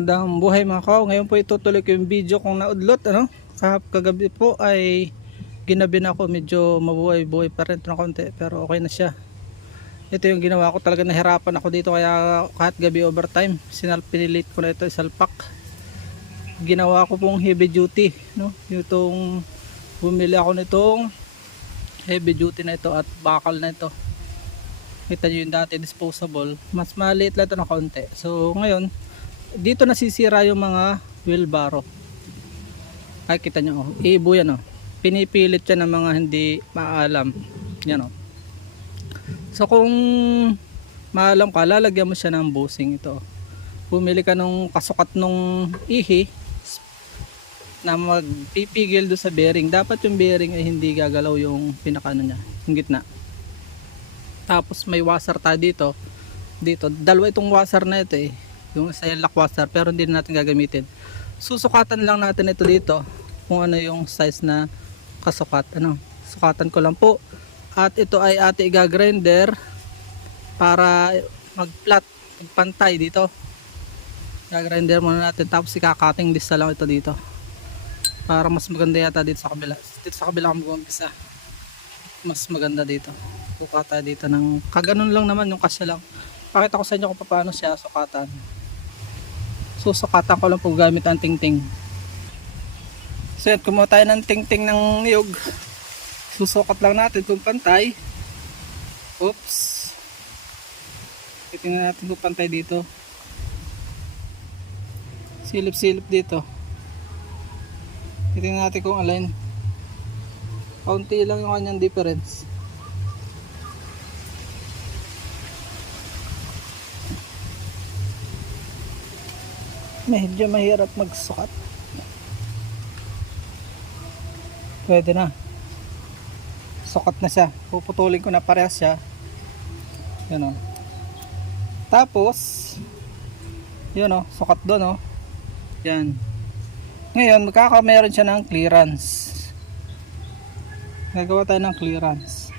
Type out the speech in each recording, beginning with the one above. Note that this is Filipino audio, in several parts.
magandang buhay mga kao. Ngayon po itutuloy ko yung video kung naudlot. Ano? Kahap kagabi po ay ginabi na ako. Medyo mabuhay-buhay pa rin ng konti. Pero okay na siya. Ito yung ginawa ko. Talaga nahirapan ako dito. Kaya kahit gabi overtime, sinal pinilit ko na ito isalpak. Ginawa ko pong heavy duty. No? Itong bumili ako nitong heavy duty na ito at bakal na ito kita nyo yung dati disposable mas maliit lang ito na konti so ngayon dito nasisira yung mga wheelbarrow. Ay kita nyo oh, ibo yan oh. pinipilit yan ng mga hindi maalam. Yan oh. so kung maalam ka lalagyan mo siya ng busing ito bumili ka nung kasukat nung ihi na magpipigil do sa bearing. Dapat yung bearing ay hindi gagalaw yung pinakano niya yung gitna. Tapos may washer tayo dito. Dito dalawa itong washer na ito eh yung isa yung lock washer pero hindi na natin gagamitin. Susukatan lang natin ito dito kung ano yung size na kasukat ano. Sukatan ko lang po. At ito ay ate iga-grinder para mag flat pantay dito. I-grinder muna natin tapos ikakating lista lang ito dito. Para mas maganda yata dito sa kabila. Dito sa kabila kami gumampisa mas maganda dito. Kuka dito ng kaganon lang naman yung kasya lang. Pakita ko sa inyo kung paano siya sukatan susukatan ko lang po gamit ang tingting. So yan kumuha tayo ng tingting ng niyog. Susukat lang natin kung pantay. Oops. Titingnan natin kung pantay dito. Silip silip dito. Titingnan natin kung alin kaunti lang yung kanyang difference medyo mahirap magsukat. Pwede na. Sukat na siya. Puputulin ko na parehas siya. Yun o tapos yun o sukat doon o yan. Ngayon magkakameron siya ng clearance. Gagawa tayo ng clearance.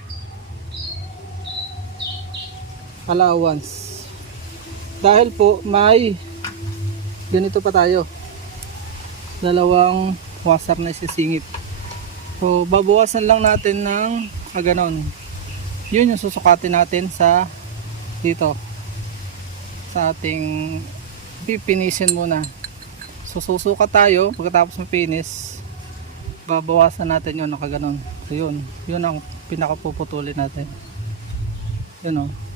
Allowance. Dahil po may ganito pa tayo. Dalawang washer na isisingit. So babawasan lang natin ng kaganon yun yung susukatin natin sa dito. Sa ating pipinisin muna. So susukat tayo. Pagkatapos mapinis babawasan natin yun nakaganon so yun. Yun ang pinakapuputulin natin. Yun o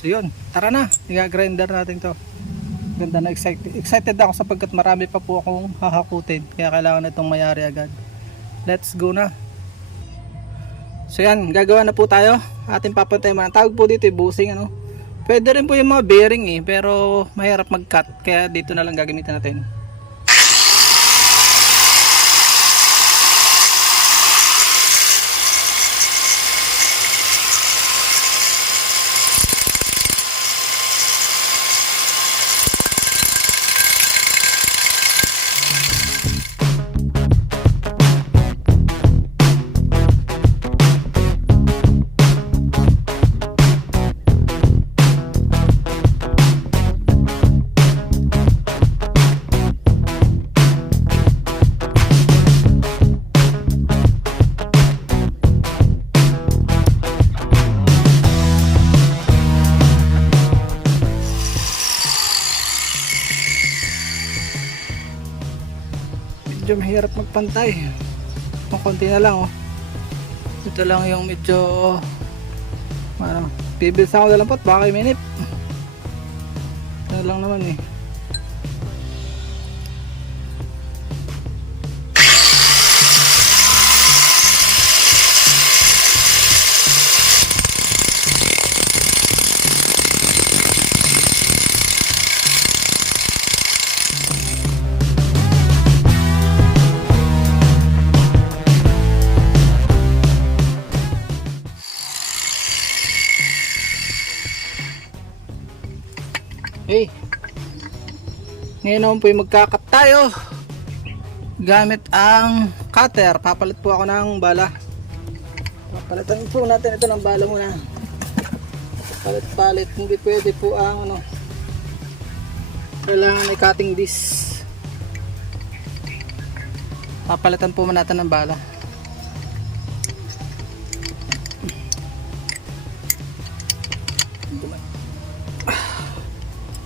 So yun, tara na, i-grinder natin to. Ganda na excited. Excited ako sapagkat marami pa po akong hahakutin. Kaya kailangan itong mayari agad. Let's go na. So yan, gagawa na po tayo. Ating papuntay man. Tawag po dito busing ano. Pwede rin po yung mga bearing eh, pero mahirap mag-cut. Kaya dito na lang gagamitin natin. Medyo mahirap magpantay. O konti na lang oh. Ito lang yung medyo ano bibilisan ko na lang po at baka minute ito lang naman eh Ngayon naman po yung magkakat tayo. Gamit ang cutter. Papalit po ako ng bala. Papalitan po natin ito ng bala muna. palit-palit hindi pwede po ang ano kailangan ay cutting disc papalitan po muna natin ng bala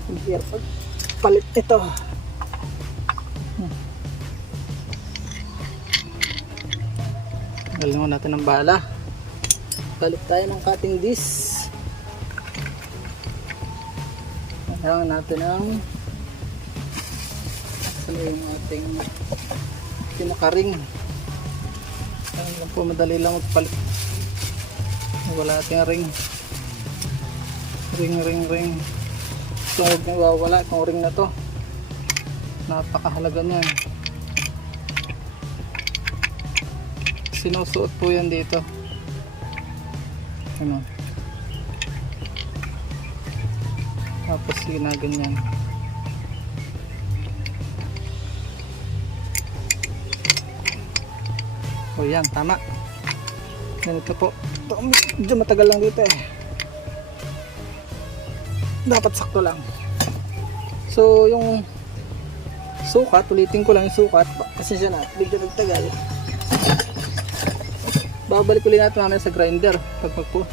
Hindi pag palit ito. Galing mo natin ng bala. Palit tayo ng cutting disc. Kailangan natin ng ano yung ating pinakaring. Kailangan lang po madali lang magpalit. Wala ating ring. Ring ring ring ito huwag nang wawala itong ring na to. Napakahalaga niyan. Sinusuot po yan dito. Ano? Tapos ginaganyan. O yan tama. Ganito po. Medyo matagal lang dito eh dapat sakto lang. So yung sukat ulitin ko lang yung sukat. Kasi siya na medyo nagtagal. Babalik ulit natin namin sa grinder pag magpo.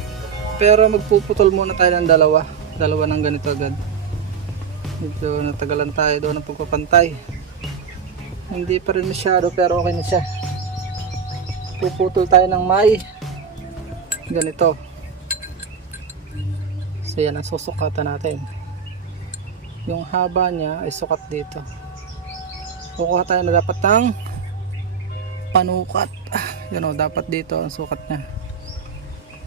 Pero magpuputol muna tayo ng dalawa. Dalawa ng ganito agad. Medyo natagalan tayo doon ng pagpapantay. Hindi pa rin masyado pero okay na siya. Puputol tayo ng may ganito so yan ang susukatan natin. Yung haba niya ay sukat dito. Kukuha tayo na dapat ng panukat. Ah, yan o dapat dito ang sukat niya.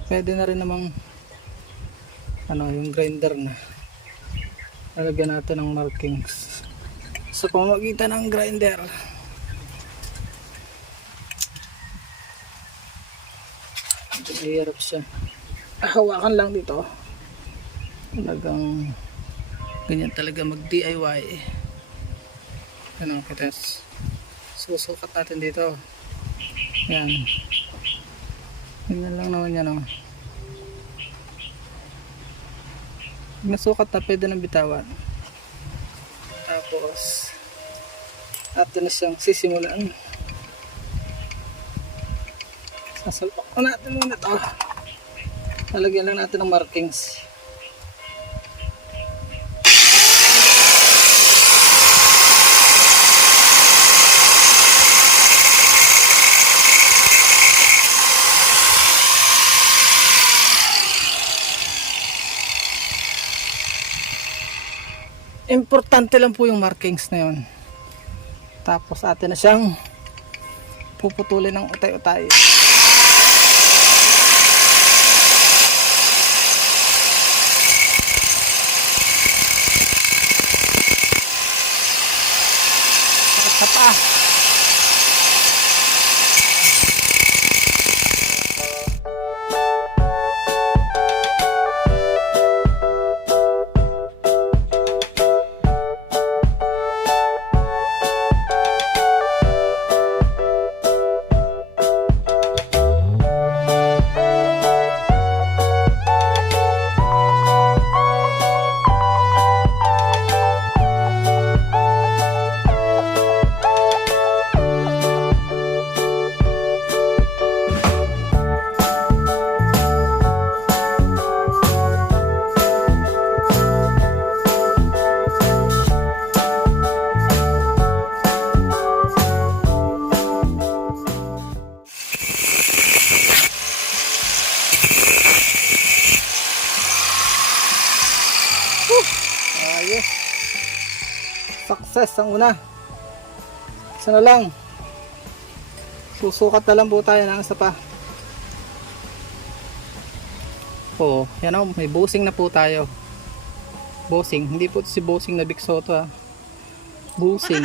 Pwede na rin namang ano yung grinder na. Lalagyan natin ng markings. Sa pamamagitan ng grinder. Mahirap siya. Ah, hawakan lang dito talagang ganyan talaga mag DIY ano kitas susukat natin dito. Yan. Ganyan lang naman yan oh. Pag nasukat na pwede nang bitawan. Tapos natin na siyang sisimulan. Sasalpak na natin muna ito lalagyan lang natin ng markings importante lang po yung markings na yun. Tapos atin na siyang puputulin ng utay-utay. Sa Success ang una. Isa na lang. Susukat na lang po tayo ng isa pa. Oo, yan o, may bossing na po tayo. Bossing, hindi po si bossing na Big Soto ha. Bossing.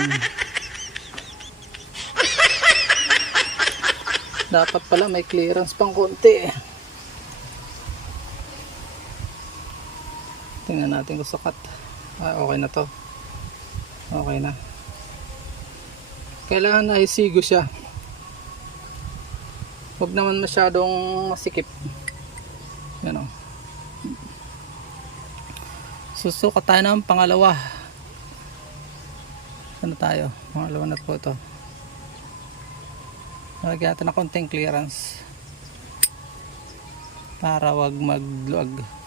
Dapat pala may clearance pang konti. Tingnan natin kung sukat. Ah, okay na to. Okay na. Kailangan na isigo siya. Huwag naman masyadong masikip. Yan o. Susukat tayo ng pangalawa. Ano tayo? Pangalawa na po ito. Lagyan natin ng konting clearance. Para wag magluag.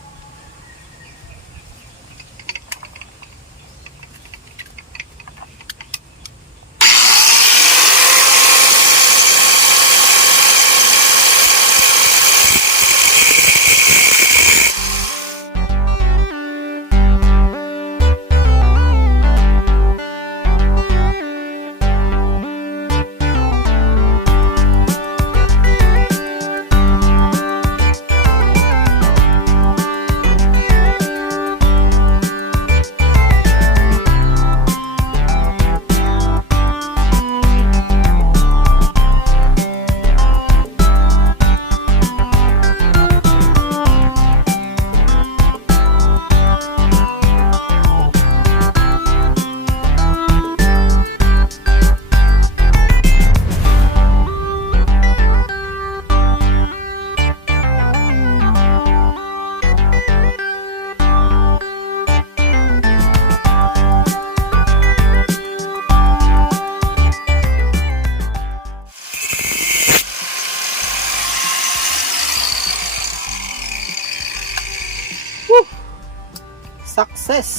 Success!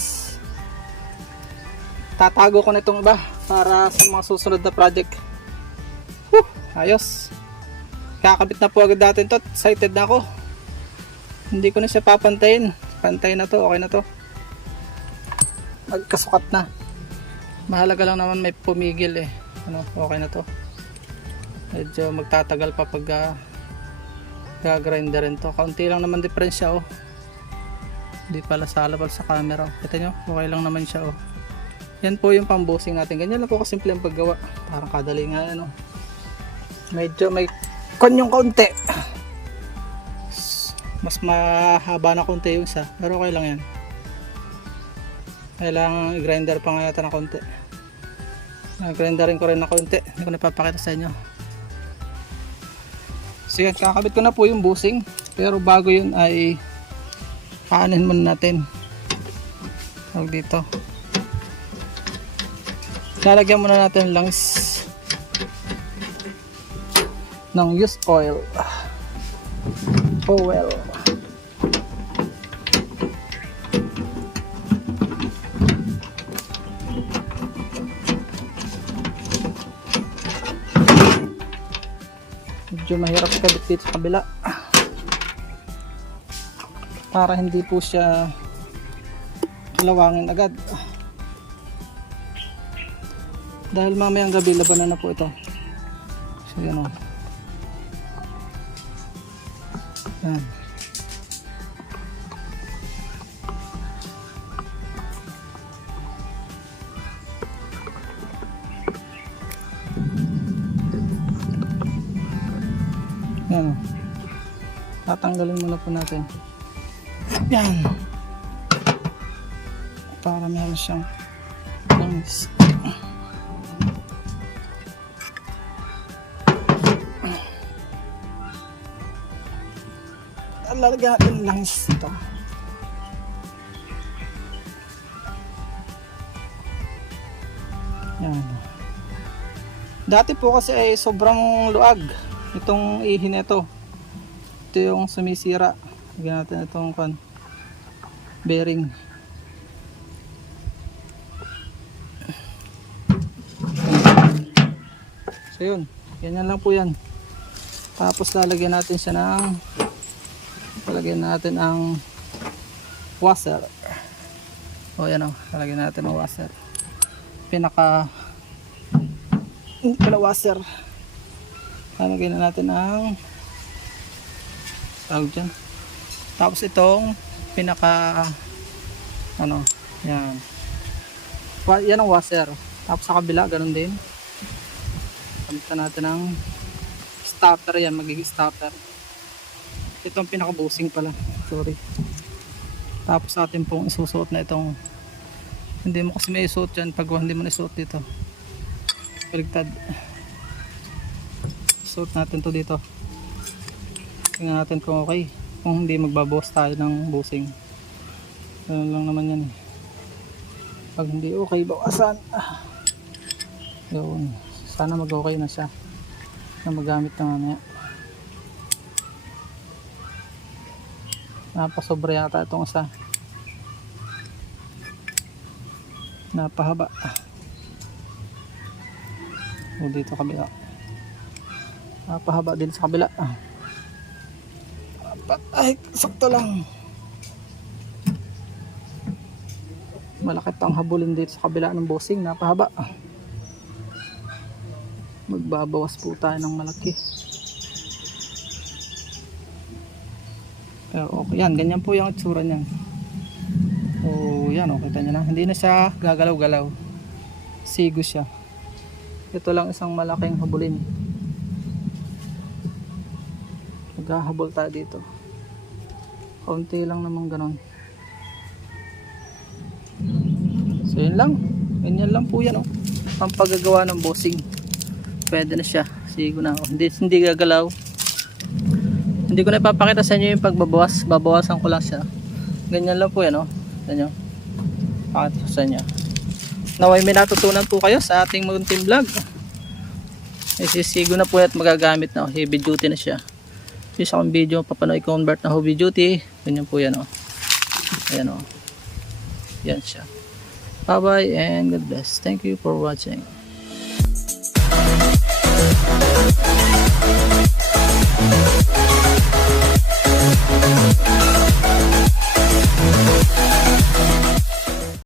Tatago ko na itong iba para sa mga susunod na project. Whew, ayos. Kakabit na po agad natin to. Excited na ako. Hindi ko na siya papantayin. Pantay na to. Okay na to. Magkasukat na. Mahalaga lang naman may pumigil eh. Ano, okay na to. Medyo magtatagal pa pag uh, gagrinderin to. Kaunti lang naman diferensya oh. Hindi pala salabal sa camera. Ito nyo, okay lang naman siya oh. Yan po yung pambusing natin. Ganyan lang po kasimple ang paggawa. Parang kadali nga ano. Medyo may konyong kaunti. Mas mahaba na kaunti yung isa. Pero okay lang yan. Kailangan i-grinder pa nga yata ng kaunti. Grinderin ko rin ng kaunti. Hindi ko napapakita sa inyo. Sige, kakabit ko na po yung busing. Pero bago yun ay kaanin muna natin. Tawag dito. Lalagyan muna natin langs ng used oil. Oil medyo mahirap kabit dito sa kabila para hindi po siya lawangin agad. Dahil mamayang gabi labanan na po ito. So yan o. Yan. Yan tatanggalin muna po natin yan. Para meron siyang langis. Lalagyan natin ng langis ito. Yan. Dati po kasi ay sobrang luag itong ihin ito. Ito yung sumisira. Lagyan natin itong kan bearing. So yun, ganyan lang po yan. Tapos lalagyan natin siya ng lalagyan natin ang washer. O yan o, lalagyan natin ang washer. Pinaka pina washer. Lalagyan na natin ang tawag dyan tapos itong pinaka ano, yan. Yan ang washer. Tapos sa kabila, ganun din. Palitan natin ng starter yan, magiging starter. Ito ang pinaka-busing pala. Sorry. Tapos atin pong isusuot na itong hindi mo kasi may isuot yan pag hindi mo isuot dito. Baligtad. Isuot natin to dito. Tingnan natin kung okay kung hindi magbabawas tayo ng busing Ganun lang naman yan eh. Pag hindi okay, bawasan. Ah. Yun. Sana mag-okay na siya. Na magamit na mamaya. Napasobra yata itong isa. Napahaba. O dito kabila. Napahaba din sa kabila. Apat. Ay, sakto lang. Malaki pang habulin dito sa kabila ng bossing. Napahaba. Magbabawas po tayo ng malaki. Pero okay yan. Ganyan po yung itsura niyan. Oh, yan. Oh, kita niyo na. Hindi na siya gagalaw-galaw. Sigo siya. Ito lang isang malaking habulin. Maghahabol tayo dito. Kaunti lang naman ganon. So yun lang. Ganyan lang po yan oh. Ang paggagawa ng bossing. Pwede na siya. Sigo na ako. Hindi, hindi gagalaw. Hindi ko na ipapakita sa inyo yung pagbabawas. Babawasan ko lang siya. Ganyan lang po yan oh. Ganyan. Pakita ko sa inyo. Naway may natutunan po kayo sa ating munting vlog. Isisigo na po at magagamit na. oh. Heavy duty na siya. Yung sa akong video, papanood convert na heavy duty. Ganyan po yan oh. Ayan oh. Yan siya. Bye bye and God bless. Thank you for watching.